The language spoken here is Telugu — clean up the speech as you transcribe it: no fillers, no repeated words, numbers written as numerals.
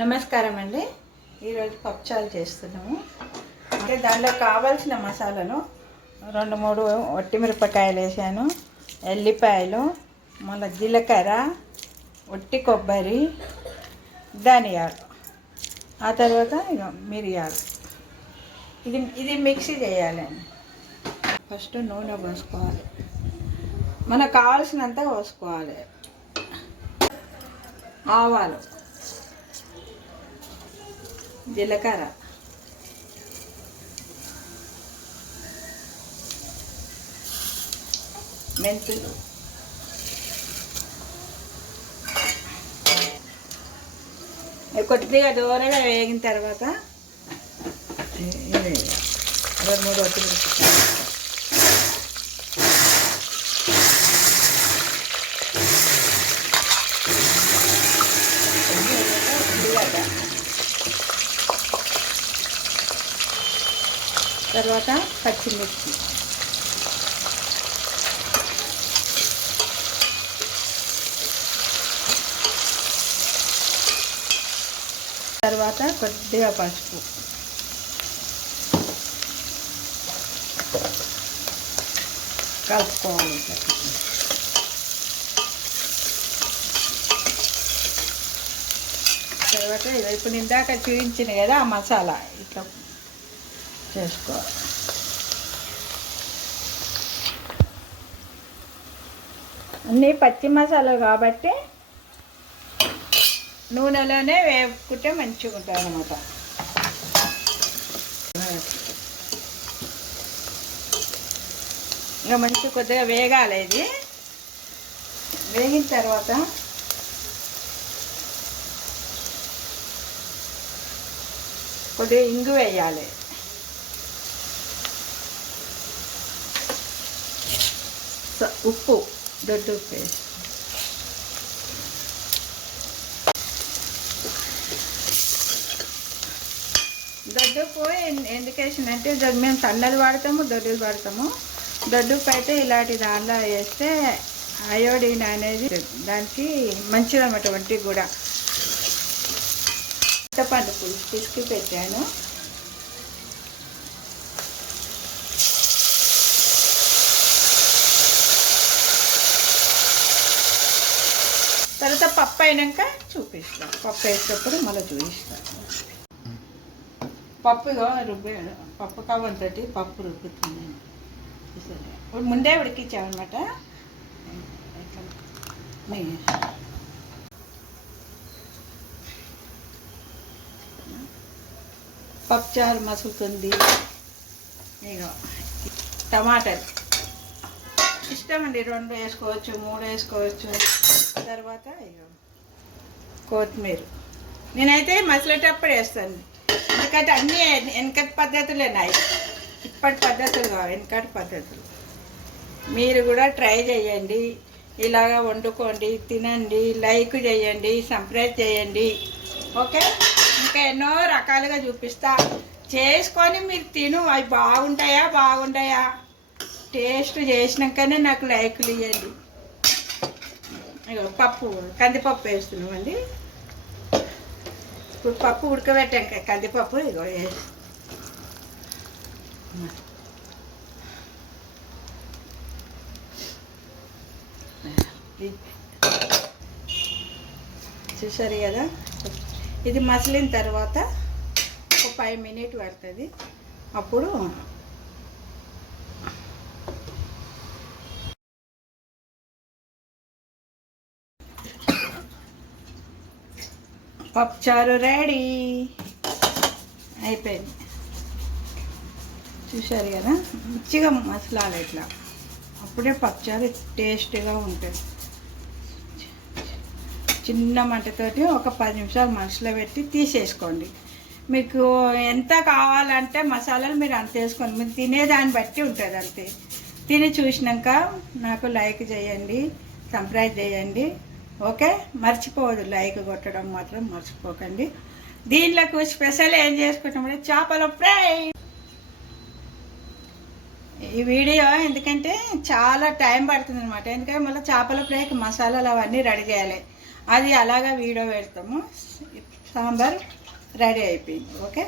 నమస్కారం అండి. ఈరోజు పప్పుచారు చేస్తున్నాము. అంటే దాంట్లో కావాల్సిన మసాలాను 2-3 ఒట్టిమిరపకాయలు వేసాను, ఎల్లిపాయలు, మళ్ళీ జీలకర్ర, ఒట్టి కొబ్బరి, ధనియాలు, ఆ తర్వాత మిరియాలు. ఇది మిక్సీ చేయాలండి. ఫస్ట్ నూనె పోసుకోవాలి, మనకు కావాల్సినంత పోసుకోవాలి. ఆవాలు, జీలకర్ర, మెంతులు, కొద్దిగా దూరగా వేగిన తర్వాత 2-3 ఒట్టిమిరపకాయలు, తర్వాత పచ్చిమిర్చి, తర్వాత కొద్దిగా పసుపు, కలుపుకోవాలి. తర్వాత ఇప్పుడు ఇందాక చూపించిన కదా ఆ మసాలా ఇట్లా చేసుకోవాలి. అన్నీ పచ్చి మసాలాలు కాబట్టి నూనెలోనే వేపుకుంటే మంచిగా ఉంటుంది అన్నమాట. ఇంకా మంచిగా కొద్దిగా వేగాలి. ఇది వేగిన తర్వాత కొద్దిగా ఇంగు వేయాలి, ఉప్పు, దొడ్డు ఉప్పు వేసి దొడ్డుప్పు ఎందుకు వేసిందంటే మేము సన్నలు వాడతాము, దొడ్డులు వాడతాము. దొడ్డుప్పు అయితే ఇలాంటి దానిలో వేస్తే అయోడిన్ అనేది దానికి మంచిదన్నమాట. ఒంటికి కూడా. చింతపండు పులుసు పిసికి పెట్టాను. తర్వాత పప్పు అయినాక చూపిస్తాను. పప్పు వేసేటప్పుడు మళ్ళీ చూపిస్తాను. పప్పు రుబ్బాడు, పప్పు కావంతో పప్పు రుబ్బుతుంది. ఇప్పుడు ముందే ఉడికించామన్నమాట. పప్పుచారు మసులుతుంది. ఇగో టమాటాలు ఇష్టం అండి, 2 వేసుకోవచ్చు, 3 వేసుకోవచ్చు. తర్వాత కొత్తిమీర నేనైతే మసలేటప్పుడు వేస్తాను. ఎందుకంటే అన్నీ వెనకటి పద్ధతులే నాయి, ఇప్పటి పద్ధతులు కావు, వెనకటి పద్ధతులు. మీరు కూడా ట్రై చేయండి, ఇలాగా వండుకోండి, తినండి, లైక్ చేయండి, సబ్స్క్రైబ్ చేయండి. ఓకే, ఇంకా ఎన్నో రకాలుగా చూపిస్తా, చేసుకొని మీరు తిను. అవి బాగుంటాయా టేస్ట్ చేసినాకనే నాకు లైకులు ఇవ్వండి. పప్పు, కందిపప్పు వేస్తున్నామండి. ఇప్పుడు పప్పు ఉడకబెట్టాం, కందిపప్పు ఇగో వేసి చూసారు కదా. ఇది మసిలిన తర్వాత ఒక 5 మినిట్ పడుతుంది. అప్పుడు పప్పుచారు రెడీ అయిపోయింది. చూసారు కదా, మంచిగా మసలాలి ఇట్లా, అప్పుడే పప్పుచారు టేస్ట్గా ఉంటుంది. చిన్న మంటతోటి ఒక 10 నిమిషాలు మనసులో పెట్టి తీసేసుకోండి. మీకు ఎంత కావాలంటే మసాలాలు మీరు అంత వేసుకోండి, మీరు తినేదాన్ని బట్టి ఉంటుంది అంతే. తిని చూసినాక నాకు లైక్ చేయండి, సబ్స్క్రైబ్ చేయండి. ఓకే, మర్చిపోవద్దు, లైక్ కొట్టడం మాత్రం మర్చిపోకండి. దీంట్లోకి స్పెషల్ ఏం చేసుకుంటామంటే చేపల ఫ్రై. ఈ వీడియో ఎందుకంటే చాలా టైం పడుతుంది అనమాట. ఎందుకంటే మళ్ళీ చేపల ఫ్రైకి మసాలాలు అవన్నీ రెడీ చేయాలి. అది అలాగా వీడియో పెడతాము. సాంబార్ రెడీ అయిపోయింది. ఓకే.